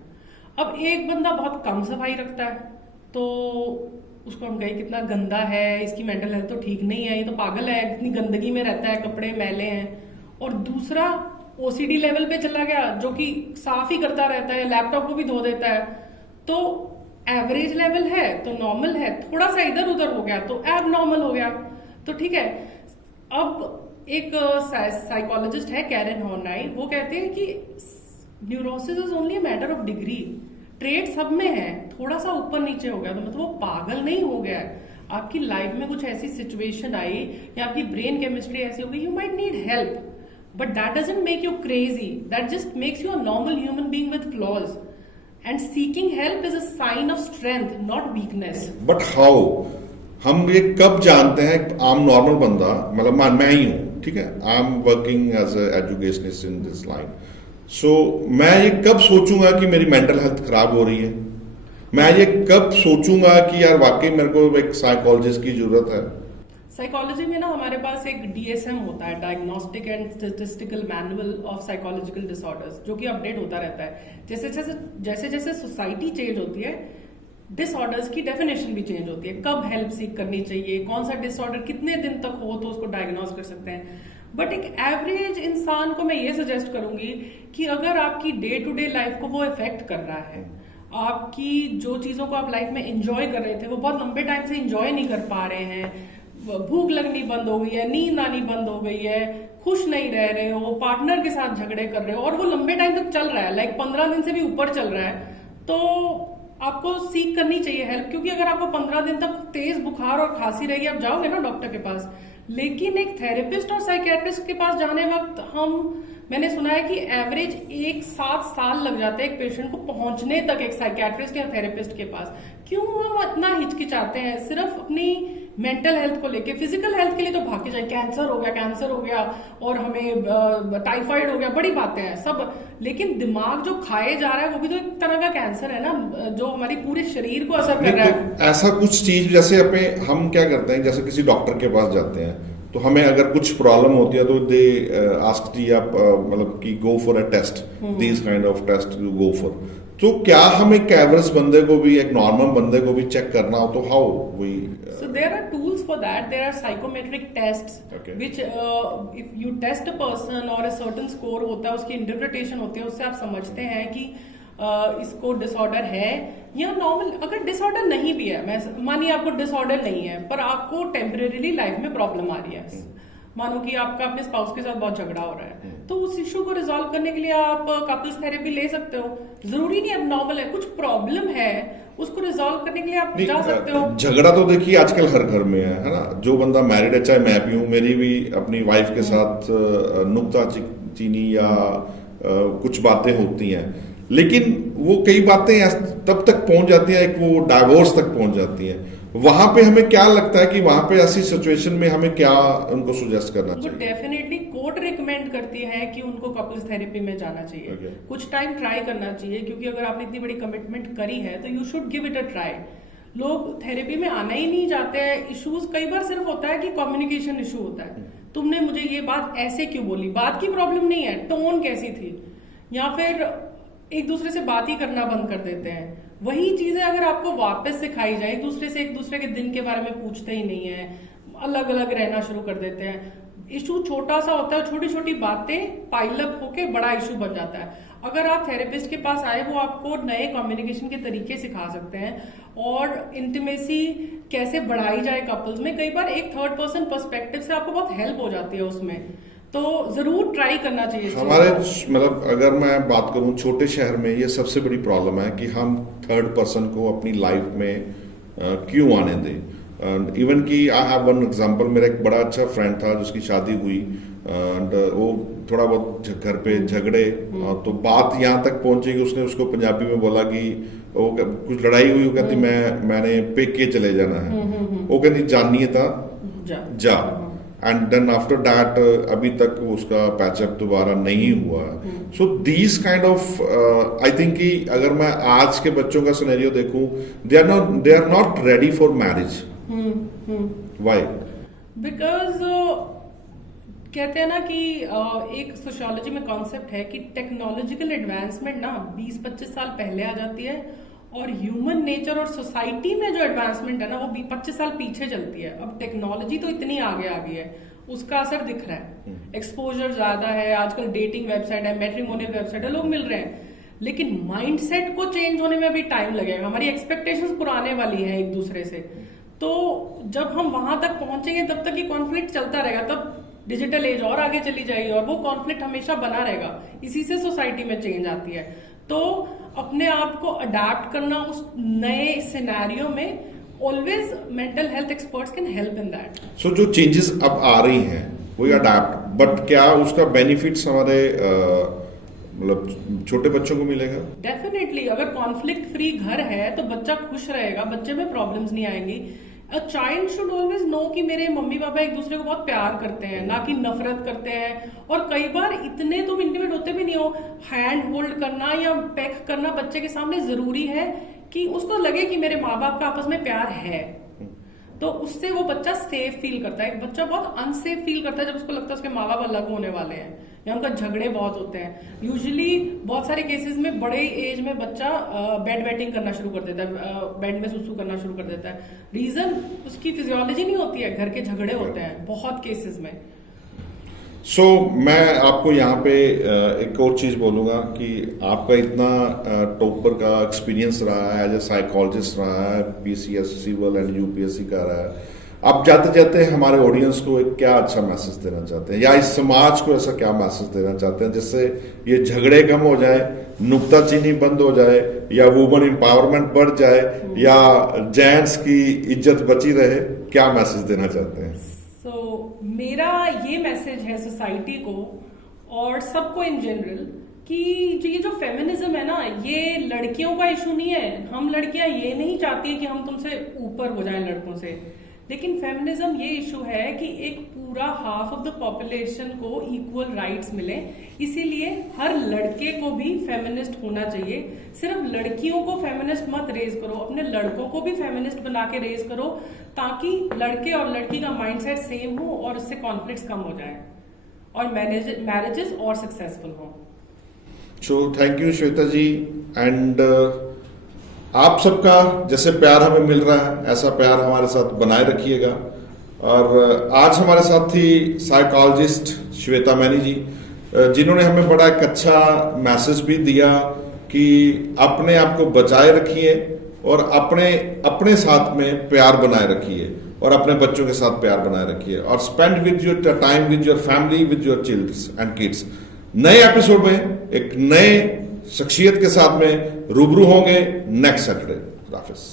अब एक बंदा बहुत कम सफाई रखता है तो उसको हम कहें कितना गंदा है, इसकी मेंटल हेल्थ तो ठीक नहीं है, ये तो पागल है, इतनी गंदगी में रहता है, कपड़े मैले हैं। और दूसरा ओसीडी लेवल पे चला गया जो कि साफ ही करता रहता है, लैपटॉप को भी धो देता है, तो एवरेज लेवल है तो नॉर्मल है, थोड़ा सा इधर उधर हो गया तो एबनॉर्मल हो गया। तो ठीक है, अब एक साइकोलॉजिस्ट है कैरन हॉर्नाई, वो कहते हैं कि neurosis is only a matter of degree. Trade सब में है, थोड़ा सा ऊपर नीचे हो गया तो मतलब वो पागल नहीं हो गया है। आपकी लाइफ में कुछ ऐसी सिचुएशन आई या आपकी ब्रेन केमिस्ट्री ऐसी हो गई, you might need help, but that doesn't make you crazy, that just makes you a normal human being with flaws. And seeking help is a sign of strength, not weakness. But how हम ये कब जानते हैं? आम normal बंदा, मतलब मैं ही हूं, ठीक है, I am working as a educationist in this line, so मैं ये कब सोचूंगा कि मेरी मेंटल हेल्थ खराब हो रही है? मैं ये कब सोचूंगा कि यार वाकई मेरे को एक साइकोलॉजिस्ट की जरूरत है? साइकोलॉजी में ना हमारे पास एक DSM होता है, diagnostic and statistical manual of psychological disorders, जो कि अपडेट होता रहता है। जैसे जैसे सोसाइटी चेंज होती है, डिसऑर्डर्स की डेफिनेशन भी चेंज होती है। कब हेल्प सीख करनी चाहिए, कौन सा डिसऑर्डर कितने दिन तक हो तो उसको डायग्नोस कर सकते हैं। बट एक एवरेज इंसान को मैं ये सजेस्ट करूंगी कि अगर आपकी डे टू डे लाइफ को वो इफेक्ट कर रहा है, आपकी जो चीजों को आप लाइफ में एंजॉय कर रहे थे वो बहुत लंबे टाइम से एंजॉय नहीं कर पा रहे हैं, भूख लगनी बंद हो गई है, नींद आनी बंद हो गई है, खुश नहीं रह रहे हो, पार्टनर के साथ झगड़े कर रहे हो, और वो लंबे टाइम तक चल रहा है, लाइक 15 दिन से भी ऊपर चल रहा है, तो आपको सीख करनी चाहिए हेल्प। क्योंकि अगर आपको 15 दिन तक तेज बुखार और खांसी रहेगी, आप जाओगे ना डॉक्टर के पास, लेकिन एक थेरेपिस्ट और साइकेट्रिस्ट के पास जाने वक्त मैंने सुना है कि एवरेज 1-7 साल लग जाते हैं एक पेशेंट को पहुंचने तक एक साइकेट्रिस्ट या थेरेपिस्ट के पास। क्यों हम इतना हिचकिचाते हैं सिर्फ अपनी मेंटल हेल्थ को लेके? फिजिकल हेल्थ के लिए तो भाग के जाए, कैंसर हो गया और हमें टाइफाइड हो गया, बड़ी बातें हैं सब, लेकिन दिमाग जो खाए जा रहा है वो भी तो एक तरह का कैंसर है ना, जो हमारी पूरे शरीर को असर कर रहा है। तो ऐसा कुछ चीज जैसे हम क्या करते हैं, जैसे किसी डॉक्टर के पास जाते हैं तो हमें अगर कुछ प्रॉब्लम होती है तो दे आस्क जी आप मतलब कि go for a test, this kind of test you go for. तो क्या हम एक एवरेज बंदे को भी, एक नॉर्मल बंदे को भी चेक करना हो तो how we? So there are tools for that. There are psychometric tests, Okay. which if you test a person और a certain score होता है, उसकी इंटरप्रिटेशन होती है, उससे आप समझते हैं कि इसको डिसऑर्डर है या नॉर्मल। अगर डिसऑर्डर नहीं भी है, मैं मानिए आपको डिसऑर्डर नहीं है पर आपको टेम्परेरीली लाइफ में प्रॉब्लम आ रही है, मानो कि आपका अपने स्पाउस के साथ बहुत झगड़ा हो रहा है, तो उस इश्यू को रिजॉल्व करने के लिए आप कपल्स थेरेपी ले सकते हो। जरूरी नहीं अब नॉर्मल है, कुछ प्रॉब्लम है, उसको रिजॉल्व करने के लिए आप जा सकते हो। झगड़ा तो देखिए आजकल हर घर में है ना। जो बंदा मैरिड है, चाहे मैं भी हूँ, मेरी भी अपनी वाइफ के साथ नुक्ताचीनी या कुछ बातें होती हैं, लेकिन वो कई बातें तब तक पहुंच जाती हैं, एक वो डाइवोर्स तक पहुंच जाती हैं। वहां पे हमें क्या लगता है कि वहां पे ऐसी सिचुएशन में हमें क्या उनको सुजेस्ट करना चाहिए? वो डेफिनेटली कोर्ट रिकमेंड करती है कि उनको कपल्स थेरेपी में जाना चाहिए। Okay. कुछ टाइम ट्राई करना चाहिए, क्योंकि अगर आपने इतनी बड़ी कमिटमेंट करी है तो you should give it a try. लोग थेरेपी में आना ही नहीं चाहते हैं। इश्यूज कई बार सिर्फ होता है कि कम्युनिकेशन इशू होता है, तुमने मुझे ये बात ऐसे क्यों बोली, बात की प्रॉब्लम नहीं है, टोन कैसी थी, या फिर एक दूसरे से बात ही करना बंद कर देते हैं। वही चीजें अगर आपको वापस सिखाई जाए, एक दूसरे के दिन के बारे में पूछते ही नहीं है, अलग अलग रहना शुरू कर देते हैं, इशू छोटा सा होता है, छोटी छोटी बातें पाइलअप होके बड़ा इशू बन जाता है। अगर आप थेरेपिस्ट के पास आए, वो आपको नए कम्युनिकेशन के तरीके सिखा सकते हैं और इंटीमेसी कैसे बढ़ाई जाए कपल्स में। कई बार एक थर्ड पर्सन पर्सपेक्टिव से आपको बहुत हेल्प हो जाती है उसमें, तो जरूर ट्राई करना चाहिए। हमारे मतलब अगर मैं बात करूं छोटे शहर में, ये सबसे बड़ी प्रॉब्लम है कि हम थर्ड पर्सन को अपनी लाइफ में क्यों आने दें। इवन कि आई हैव वन एग्जांपल, मेरा एक बड़ा अच्छा फ्रेंड था जिसकी शादी हुई, एंड वो थोड़ा बहुत घर पे झगड़े, तो बात यहाँ तक पहुंची कि उसने उसको पंजाबी में बोला कि वो कुछ लड़ाई हुई, वो कहती मैंने पेके चले जाना है, वो कहती जानिए था जा। एंड देन आफ्टर दैट अभी तक उसका पैचअप दोबारा नहीं हुआ। So these kind of I think कि अगर मैं आज के बच्चों का सिनेरियो देखूं, they are not ready for marriage. Why? Because कहते हैं ना कि एक सोशियोलॉजी में कॉन्सेप्ट है कि टेक्नोलॉजिकल एडवांसमेंट ना 20-25 साल पहले आ जाती है, और ह्यूमन नेचर और सोसाइटी में जो एडवांसमेंट है ना वो 25 साल पीछे चलती है। अब टेक्नोलॉजी तो इतनी आगे आ गई है, उसका असर दिख रहा है, एक्सपोजर ज्यादा है, आजकल डेटिंग वेबसाइट है, मैट्रिमोनियल वेबसाइट है, लोग मिल रहे हैं, लेकिन माइंडसेट को चेंज होने में भी टाइम लगेगा। हमारी एक्सपेक्टेशंस पुराने वाली है एक दूसरे से, तो जब हम वहां तक पहुंचेंगे तब तक ये कॉन्फ्लिक्ट चलता रहेगा, तब डिजिटल एज और आगे चली जाएगी और वो कॉन्फ्लिक्ट हमेशा बना रहेगा। इसी से सोसाइटी में चेंज आती है। तो अपने आप को अडेप्ट करना उस नए सिनेरियो में, always mental health experts can help in that. So जो चेंजेस अब आ रही हैं वो अडेप्ट, बट क्या उसका बेनिफिट्स हमारे मतलब छोटे बच्चों को मिलेगा? डेफिनेटली। अगर कॉन्फ्लिक्ट फ्री घर है तो बच्चा खुश रहेगा, बच्चे में प्रॉब्लम्स नहीं आएंगी। A child should always no कि मेरे मम्मी पापा एक दूसरे को बहुत प्यार करते हैं, ना कि नफरत करते हैं। और कई बार इतने तुम इंटीमेट होते भी नहीं हो, हैंड होल्ड करना या पेक करना बच्चे के सामने जरूरी है कि उसको लगे कि मेरे माँ बाप का आपस में प्यार है, तो उससे वो बच्चा सेफ फील करता है। एक बच्चा बहुत अनसेफ फील करता है जब उसको लगता है उसके माँ बाप अलग होने वाले हैं या उनका झगड़े बहुत होते हैं। यूजुअली बहुत सारे केसेस में बड़े एज में बच्चा बेड वेटिंग करना शुरू कर देता है, बेड में सुसु करना शुरू कर देता है। रीजन उसकी फिजियोलॉजी नहीं होती है, घर के झगड़े होते हैं बहुत केसेस में। मैं आपको यहाँ पे एक और चीज बोलूंगा कि आपका इतना टॉपर का एक्सपीरियंस रहा है, एज ए साइकोलॉजिस्ट रहा है, पीसीएस सिविल एंड यूपीएससी का रहा है। आप जाते जाते हमारे ऑडियंस को एक क्या अच्छा मैसेज देना चाहते हैं, या इस समाज को ऐसा क्या मैसेज देना चाहते हैं जिससे ये झगड़े कम हो जाए, नुक्ताचीनी बंद हो जाए, या वुमन एम्पावरमेंट बढ़ जाए, या जेंट्स की इज्जत बची रहे? क्या मैसेज देना चाहते हैं? मेरा ये मैसेज है सोसाइटी को और सबको इन जनरल कि ये जो फेमिनिज्म है ना, ये लड़कियों का इशू नहीं है। हम लड़कियां ये नहीं चाहती है कि हम तुमसे ऊपर हो जाएं लड़कों से, लेकिन फेमिनिज्म ये इशू है कि एक पूरा हाफ ऑफ द पॉपुलेशन को इक्वल राइट्स मिले। इसीलिए हर लड़के को भी फेमिनिस्ट होना चाहिए। सिर्फ लड़कियों को फेमिनिस्ट मत रेज करो, अपने लड़कों को भी फेमिनिस्ट बना के रेज करो, ताकि लड़के और लड़की का माइंडसेट सेम हो और उससे कॉन्फ्लिक्ट्स कम हो जाए और मैरिजेस और सक्सेसफुल हो। So thank you Shweta ji. And आप सबका जैसे प्यार हमें मिल रहा है, ऐसा प्यार हमारे साथ बनाए रखिएगा। और आज हमारे साथ थी साइकोलॉजिस्ट श्वेता मैनी जी, जिन्होंने हमें बड़ा एक अच्छा मैसेज भी दिया कि अपने आप को बचाए रखिए और अपने साथ में प्यार बनाए रखिए और अपने बच्चों के साथ प्यार बनाए रखिए, और spend with your time with your family, with your children and kids. नए एपिसोड में एक नए शख्सियत के साथ में रूबरू होंगे नेक्स्ट सैटरडे। खुदा हाफिज़।